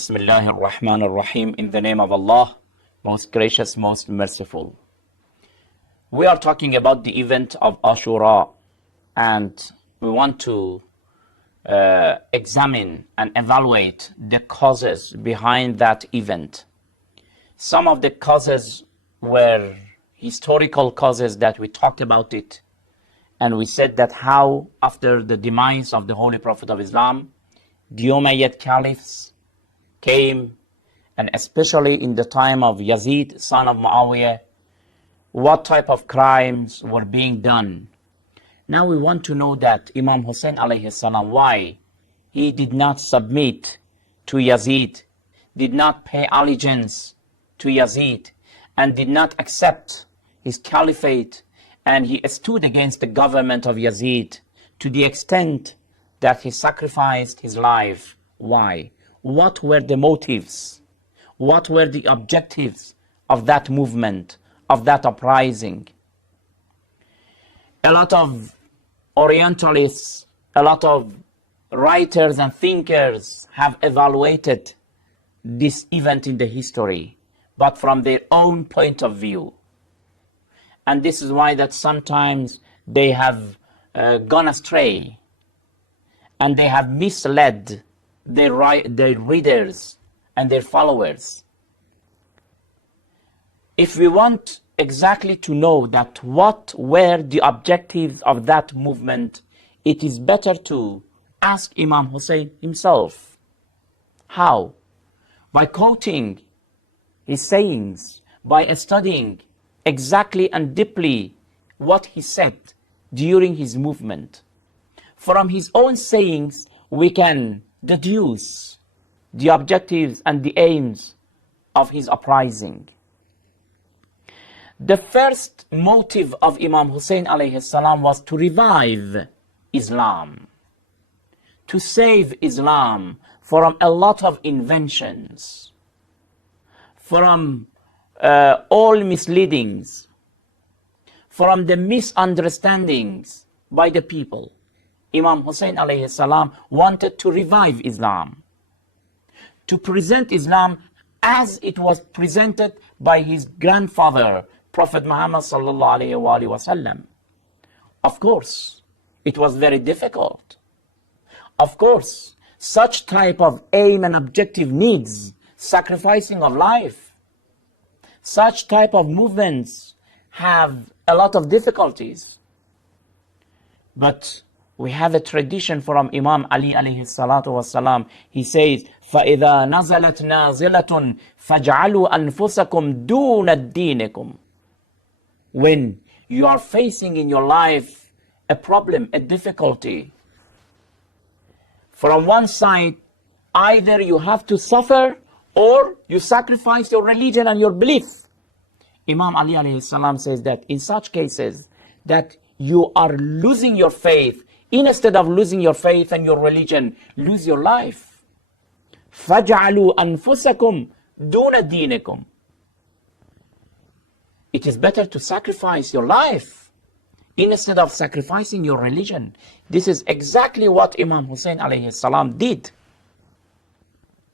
Bismillahir Rahmanir Rahim. In the name of Allah, most gracious, most merciful. We are talking about the event of Ashura, and we want to examine and evaluate the causes behind that event. Some of the causes were historical causes that we talked about it, and we said that how after the demise of the Holy Prophet of Islam, the Umayyad Caliphs came, and especially in the time of Yazid, son of Muawiyah, what type of crimes were being done. Now we want to know that Imam Hussain alayhi salam, why he did not submit to Yazid, did not pay allegiance to Yazid, and did not accept his caliphate, and he stood against the government of Yazid to the extent that he sacrificed his life. Why? What were the motives? What were the objectives of that movement, of that uprising? A lot of Orientalists, a lot of writers and thinkers have evaluated this event in the history, but from their own point of view. And this is why that sometimes they have gone astray, and they have misled their readers and their followers. If we want exactly to know that what were the objectives of that movement, it is better to ask Imam Hussain himself. How? By quoting his sayings, by studying exactly and deeply what he said during his movement. From his own sayings, we can deduce the objectives and the aims of his uprising. The first motive of Imam Hussain alayhi salam was to revive Islam, to save Islam from a lot of inventions, from all misleadings, from the misunderstandings by the people. Imam Hussain alayhi salam wanted to revive Islam, to present Islam as it was presented by his grandfather, Prophet Muhammad sallallahu alayhi wa sallam. Of course, it was very difficult. Of course, such type of aim and objective needs sacrificing of life. Such type of movements have a lot of difficulties. But we have a tradition from Imam Ali alayhi salatu wasalam. He says, فَإِذَا نَزَلَتْ نَازِلَةٌ فَاجْعَلُوا أَنفُسَكُمْ دُونَ دِينِكُمْ. When you are facing in your life a problem, a difficulty, from one side, either you have to suffer or you sacrifice your religion and your belief. Imam Ali alayhi salam says that in such cases, that you are losing your faith. Instead of losing your faith and your religion, lose your life. فَجْعَلُوا أَنفُسَكُمْ دُونَ دِينِكُمْ. It is better to sacrifice your life instead of sacrificing your religion. This is exactly what Imam Hussain alayhi salam did.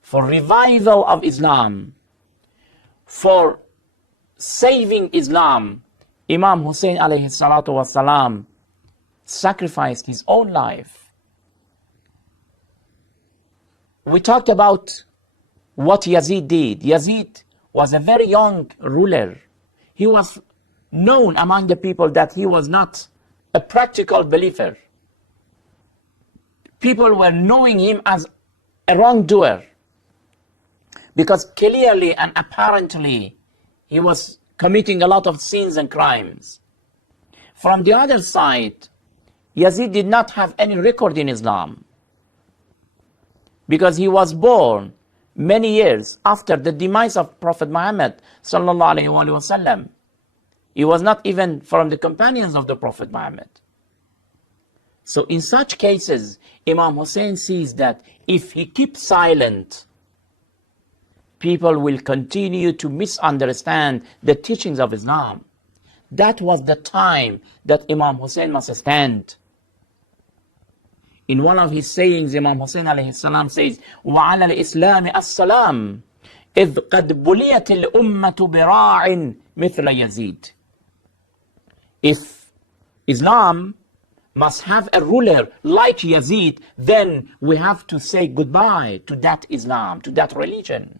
For revival of Islam, for saving Islam, Imam Hussain alayhi salatu wasalam sacrificed his own life. We talked about what Yazid did. Yazid was a very young ruler. He was known among the people that he was not a practical believer. People were knowing him as a wrongdoer, because clearly and apparently he was committing a lot of sins and crimes. From the other side, Yazid did not have any record in Islam, because he was born many years after the demise of Prophet Muhammad sallallahu alaihi wasallam. He was not even from the companions of the Prophet Muhammad. So in such cases, Imam Hussain sees that if he keeps silent, people will continue to misunderstand the teachings of Islam. That was the time that Imam Hussain must stand. In one of his sayings, Imam Hussain alayhi salam says, وَعَلَى الْإِسْلَامِ السَّلَامِ إِذْ قَدْ بُلِيَتِ الْأُمَّةُ بِرَاعٍ مِثْلَ يَزِيدٍ. If Islam must have a ruler like Yazid, then we have to say goodbye to that Islam, to that religion.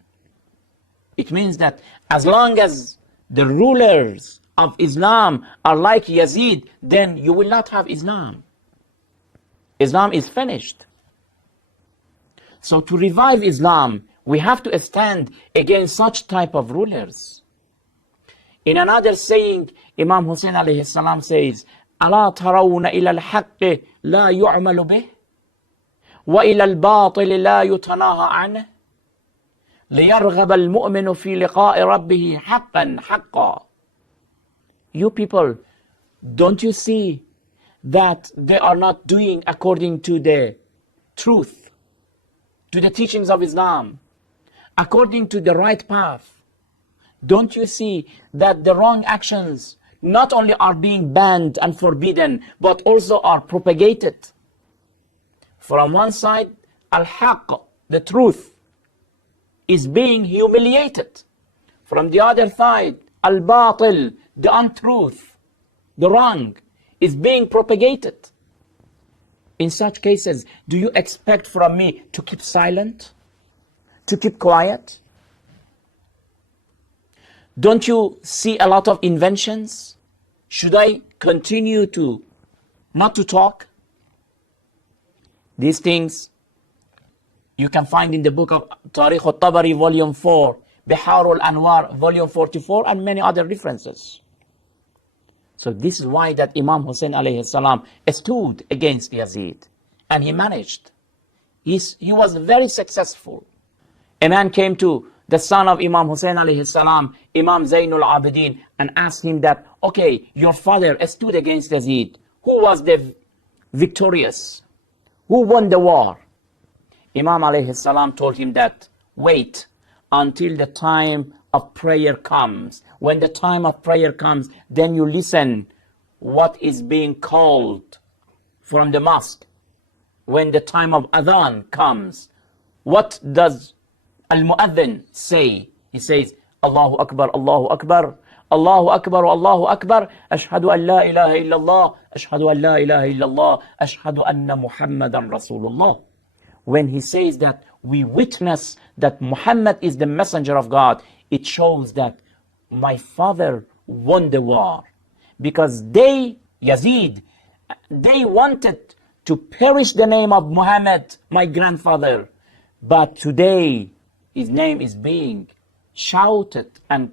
It means that as long as the rulers of Islam are like Yazid, then you will not have Islam. Islam is finished. So to revive Islam, we have to stand against such type of rulers. In another saying, Imam Hussain alayhi salam says, أَلَا تَرَوْنَ إِلَى الْحَقِّ لَا يُعْمَلُ بِهِ وَإِلَى الْبَاطِلِ لَا يُتَنَاهَى عَنْهِ لِيَرْغَبَ الْمُؤْمِنُ فِي لِقَاءِ رَبِّهِ حَقًّا حَقًّا. You people, don't you see that they are not doing according to the truth, to the teachings of Islam, according to the right path? Don't you see that the wrong actions not only are being banned and forbidden, but also are propagated? From one side, al-haq, the truth, is being humiliated. From the other side, al-batil, the untruth, the wrong, is being propagated. In such cases, do you expect from me to keep silent? To keep quiet? Don't you see a lot of inventions? Should I continue to not to talk? These things you can find in the book of Tarikh al-Tabari, volume 4, Bihar al-Anwar, volume 44, and many other references. So this is why that Imam Hussain alayhi salam stood against Yazid, and he managed. He was very successful. A man came to the son of Imam Hussain alayhi salam, Imam Zainul Abidin, and asked him that, okay, your father stood against Yazid. Who was the victorious? Who won the war? Imam alayhi salam told him that, wait until the time of prayer comes. When the time of prayer comes, then you listen what is being called from the mosque. When the time of adhan comes, what does al-mu'adhin say? He says, Allahu Akbar, Allahu Akbar, Allahu Akbar, Allahu Akbar, Ashhadu an la ilaha illallah, Ashhadu an la ilaha illallah, Ashhadu anna Muhammadan Rasulullah. When he says that we witness that Muhammad is the messenger of God, it shows that my father won the war. Because Yazid, they wanted to perish the name of Muhammad, my grandfather. But today, his name is being shouted and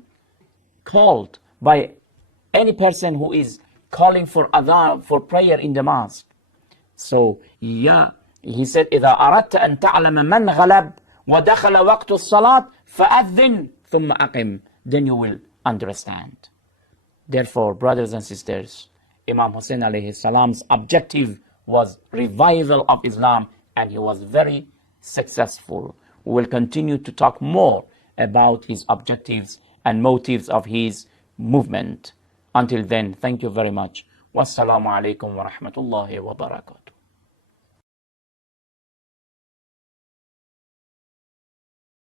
called by any person who is calling for adhan, for prayer in the mosque. So, he said, إِذَا أَرَدْتَ أَن تَعْلَمَ مَنْ غَلَبْ وَدَخَلَ وَقْتُ الصَّلَاةِ فَأَذِّنْ ثُمَّ أَقِمْ. Then you will understand. Therefore, brothers and sisters, Imam Hussain alayhi salam's objective was revival of Islam, and he was very successful. We will continue to talk more about his objectives and motives of his movement. Until then, thank you very much. Wassalamu alaikum wa rahmatullahi wa barakatuh.